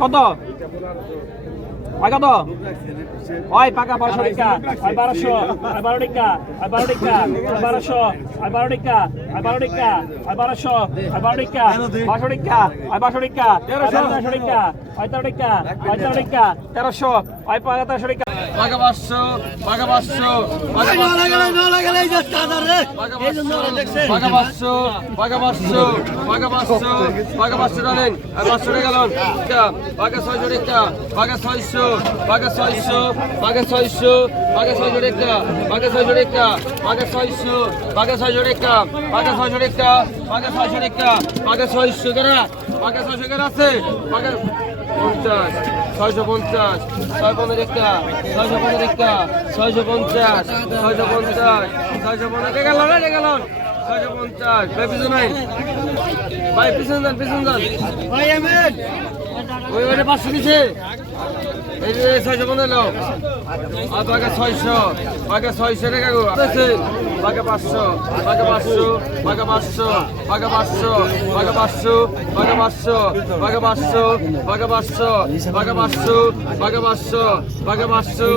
কত ওই কত ওই পাকা বারোশো টিকা ওই বারোশো ওই বারো টিকা ওই বারো টিকা ওই বারোশো ওই বারো টিকা ওই বারো টিকা ওই বারোশো ওই বারো টিকা বারোশো টিকা ওই বারোশো টিকা তেরোশো টিকা ওই তেরো টিকা ওই তেরো টিকা তেরোশো ওই তেরোশো টিকা ভাগাবাস্য ভাগাবাস্য ভাগাবাস্য ভাগাবাস্য ভাগাবাস্য ভাগাবাস্য ডালেন আর বাস্যটা গেলেন ভাগা ছয় জোরেকটা ভাগা ছয়শো ভাগা ছয়শো ভাগা ছয়শো ভাগা ছয় জোরেকটা ভাগা ছয় জোরেকটা ভাগা ছয়শো ভাগা ছয় জোরেকটা ভাগা ছয় জোরেকটা ভাগা ছয় জোরেকটা ভাগা ছয়শো কেরা ভাগা ছয়শো কেরা আছে ভাগা পঞ্চাশ ছয়শো পঞ্চাশ ছয় পনেরো একটা ছয়শো পনেরো একটা ছয়শো পঞ্চাশ ছয়শো পঞ্চাশ ছয়শো পনেরো গেল রে গেল ছয়শো পঞ্চাশ ভাই পিছনে নাই ভাই পিছনে যান পিছনে যান। ওই ওইটা পাঁচশো দিছে। এই যে ছয়শো পনেরো আর ছয়শো ছয়শো টাকা বাঘা পাঁচশো বাঘা পাঁচশো বাঘা পাঁচশো বাঘা পাঁচশো বাঘা পাঁচশো বাঘা পাঁচশো বাঘা পাঁচশো বাঘা পাঁচশো বাঘা পাঁচশো বাঘা পাঁচশো বাঘা পাঁচশো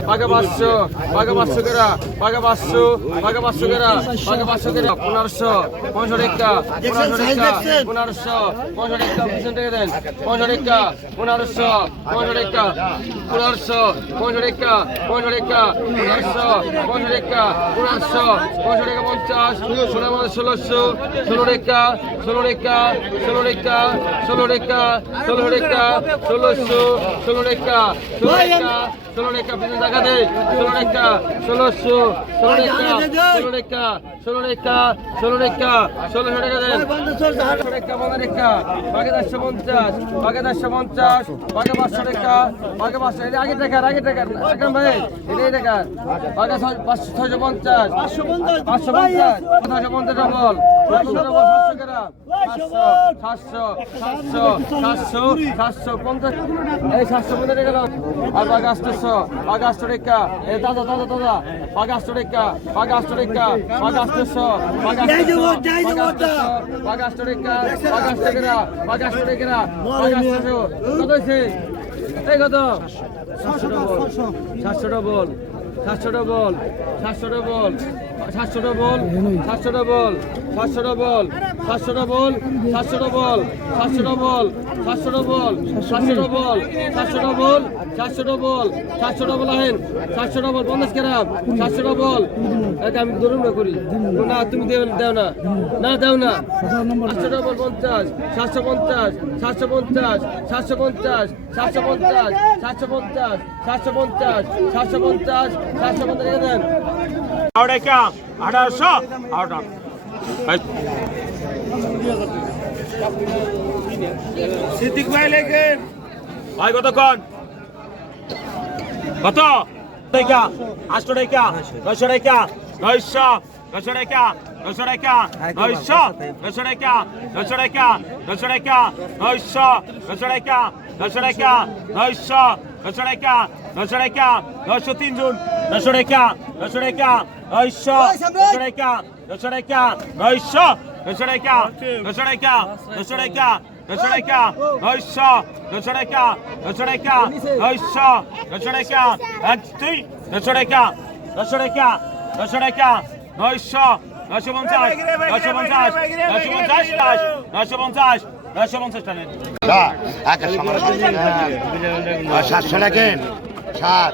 বাঘা পাঁচশো বাঘা পাঁচশো কেরা বাঘা পাঁচশো বাঘা পাঁচশো কেরা বাঘা পাঁচশো কেরা পনেরোশো পনেরো টাকা পনেরোশো টাকা পনেরোশো পনেরো টাকা পিছন থেকে দেন পনেরোশো পনেরো টাকা পনেরোশো পনেরো টাকা পনেরো টাকা পনেরোশো পনেরো টাকা পনেরোশো পাঁচশো পনেরোশো টাকা পঞ্চাশ, ষোলো মানে ষোলোশো ষোলো রেখা ষোলো রেখা ষোলো রেখা ষোলো রেখা ষোলো রেখা, ষোলোশো, ষোলো রেখা ষোলো রেখা ষোলো টাকা পিছনে টাকা দে। ষোলো টাকা ষোলোশো ষোলো টাকা ষোলো টাকা ষোলো টাকা ষোলো টাকা ষোলোশো টাকা দেন। টাকা বাকি চারশো পঞ্চাশ বাকি চারশো পঞ্চাশ বাকি পাঁচশো টাকা বাকি পাঁচশো। এটা আগে টাকার আগে টাকার একদম ভাই এটাই টাকার বাকি পাঁচশো ছয়শো পঞ্চাশ পাঁচশো পঞ্চাশ পাঁচশো পঞ্চাশ ডবল সাতশো সাতশো সাতশো সাতশো পঞ্চাশ। এই সাতশো পঞ্চাশ দাও। আর আটশোশো Passo, paga storica, e da da da da da, paga storica, paga storica, paga stesso, paga stesso, paga stesso, paga storica, paga storica, paga storica, paga stesso, কত হয়েছে এই কত সাতশো টাকা বল ডবল সাতশো ডবল সাতশো ডবল সাতশো ডবল সাতশো ডবল সাতশো ডবল সাতশো ডবল সাতশো ডবল সাতশো ডবল সাতশো ডবল সাতশো ডবল সাতশো ডবল সাতশো ডবল সাতশো ডবল আহেন সাতশো ডবল পঞ্চাশ গ্রাম সাতশো ডবল এক আমি ধরুন না করি না তুমি দেও দেও না না দাও না সাতশো ডবল পঞ্চাশ সাতশো পঞ্চাশ সাতশো পঞ্চাশ সাতশো পঞ্চাশ সাতশো পঞ্চাশ সাতশো পঞ্চাশ সাতশো পঞ্চাশ সাতশো পঞ্চাশ আঠারোশো আঠারো সিদ্দিক ভাই লেখেন ভাই কতক্ষণ কত টাকা আটশো টাকা নয়শো টাকা নয়শো নয়শো টাকা নয়শো টাকা নয়শো নয়শো টাকা নয়শো টাকা নয়শো টাকা নয়শো নয়শো টাকা নয়শো টাকা নশো টাকা নশো টাকা নশো তিন জুন। নশো টাকা নশো টাকা নয়শো নশো টাকা নশো টাকা নয়শো নশো টাকা নশো টাকা নশো টাকা নশো টাকা নয়শো নশো টাকা নশো টাকা নয়শো নশো টাকা দুই নশো টাকা নশো টাকা নশো টাকা নয়শো নশো পঞ্চাশ নশো পঞ্চাশ নশো পঞ্চাশ নশো পঞ্চাশ নয়শো পঞ্চাশ টাকা। সাতশো টাকেন সাত।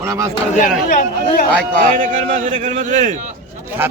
ওনা মাছ করে দিয়ে সাত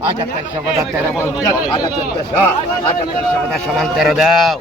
আকাশ সমাধান তেরো আকাশ সমাধান সমান তেরো দাও